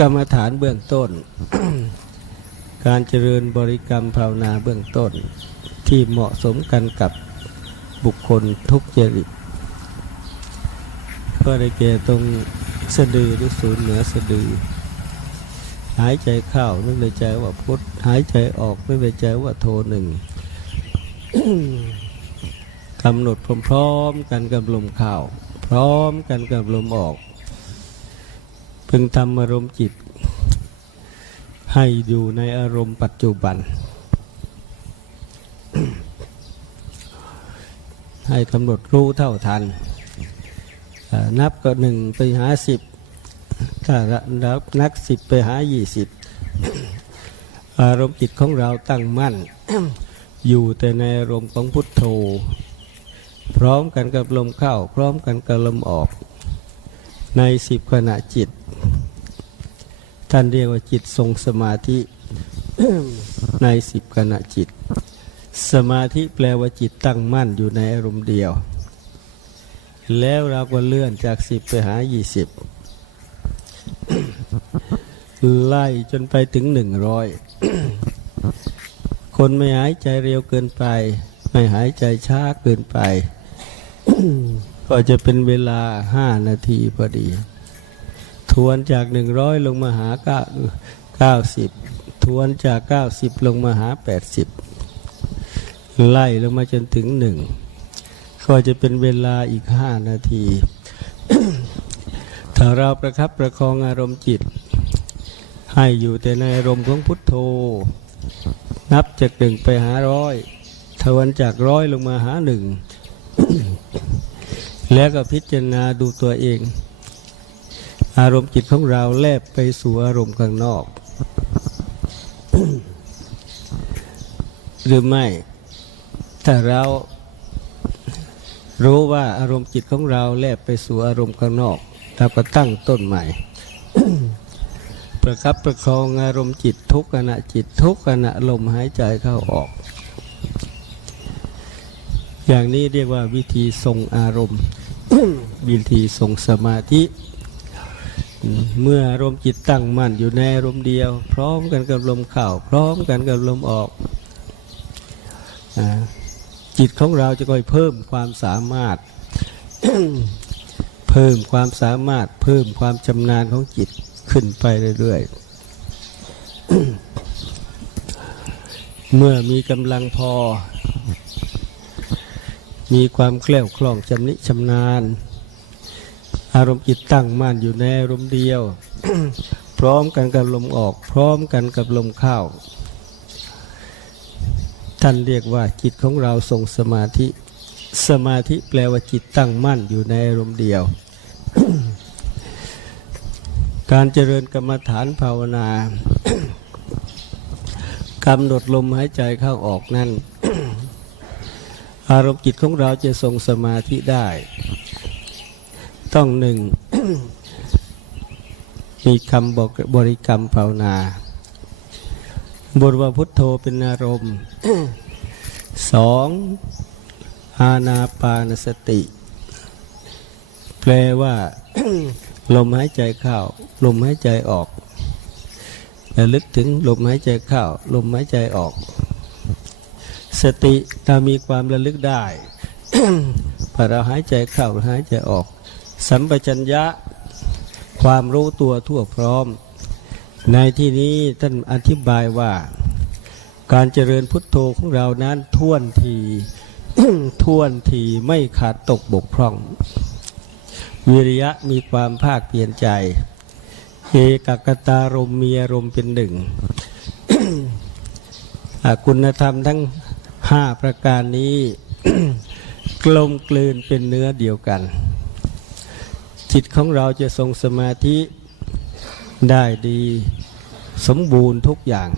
กรรมฐานเบื้องต้น การเจริญบริกรรมภาวนาเบื้องต้น ที่เหมาะสมกันกับบุคคลทุกจริตก็ได้แก่ตรงสะดือหรือศูนย์เหนือสะดือ หายใจเข้านึกในใจว่าพุทธหายใจออกนึกในใจว่าโทหนึ่งกำหนดพร้อมๆกันกับลมเข้าพร้อมกันกับลมออก พึงทำอารมณ์จิต ให้อยู่ในอารมณ์ปัจจุบัน ให้กำหนดรู้เท่าทัน นับก็หนึ่งไปหาสิบถ้านับนักสิบไปหายี่สิบอารมณ์จิตของเราตั้งมั่น อยู่แต่ในอารมณ์ของพุทโธ พร้อมกันกับลมเข้า พร้อมกันกับลมออก ในสิบขณะจิต ท่านเรียกว่าจิตทรงสมาธิ ในสิบขณะจิต สมาธิแปลว่าจิตตั้งมั่นอยู่ในอารมณ์เดียว แล้วเราก็เลื่อนจากสิบไปหายี่สิบไล่จนไปถึงหนึ่งร้อยคนไม่หายใจเร็วเกินไป ไม่หายใจช้าเกินไป ก็จะเป็นเวลาห้านาทีพอดี ทวนจากหนึ่งร้อยลงมาหาเก้าเก้าสิบทวนจากเก้าสิบลงมาหาแปดสิบไล่ลงมาจนถึงหนึ่งก็จะเป็นเวลาอีกห้านาที ถ้าเราประครับประคองอารมณ์จิต ให้อยู่แต่ในอารมณ์ของพุทโธ นับจากหนึ่งไปหาร้อยทวนจากร้อยลงมาหาหนึ่ง แล้วก็พิจารณาดูตัวเอง อารมณ์จิตของเราแลบไปสู่อารมณ์ข้างนอก หรือไม่ ถ้าเรารู้ว่าอารมณ์จิตของเราแลบไปสู่อารมณ์ข้างนอกเราก็ตั้งต้นใหม่ ประคับประคองอารมณ์จิตทุกขณะจิตทุกขณะลมหายใจเข้าออก อย่างนี้เรียกว่าวิธีทรงอารมณ์ วิธีทรงสมาธิ เมื่ออารมณ์จิตตั้งมั่นอยู่ในอารมณ์เดียว พร้อมกันกับลมเข้าพร้อมกันกับลมออกจิตของเราจะค่อยเพิ่มความสามารถ เพิ่มความสามารถเพิ่มความชำนาญของจิตขึ้นไปเรื่อยๆเมื่อมีกำลังพอ มีความแคล่วคล่องชำนิชำนาญ อารมณ์จิตตั้งมั่นอยู่ในอารมณ์เดียว พร้อมกันกับลมออก พร้อมกันกับลมเข้าท่านเรียกว่าจิตของเราทรงสมาธิ สมาธิแปลว่าจิตตั้งมั่นอยู่ในอารมณ์เดียว การเจริญกรรมฐานภาวนากำหนดลมหายใจเข้าออกนั้น อารมณ์จิตของเราจะทรงสมาธิได้ ต้องหนึ่ง มีคำบอกบริกรรมภาวนาบทว่าพุทโธเป็นอารมณ์สองอาณาปานสติ แปลว่า ลมหายใจเข้า ลมหายใจออกระลึกถึงลมหายใจเข้า ลมหายใจออก สติถ้ามีความระลึกได้ พอเราหายใจเข้าหายใจออก สัมปชัญญะความรู้ตัวทั่วพร้อม ในที่นี้ท่านอธิบายว่า การเจริญพุทโธของเรานั้นท่วนทีท่วนทีไม่ขาดตกบกพร่อง วิริยะมีความภาคเปลี่ยนใจ เอกกตารมมีอารมณ์เป็นหนึ่งอาคุณธรรมทั้ง ห้าประการนี้กลมกลืนเป็นเนื้อเดียวกัน จิตของเราจะทรงสมาธิได้ดีสมบูรณ์ทุกอย่าง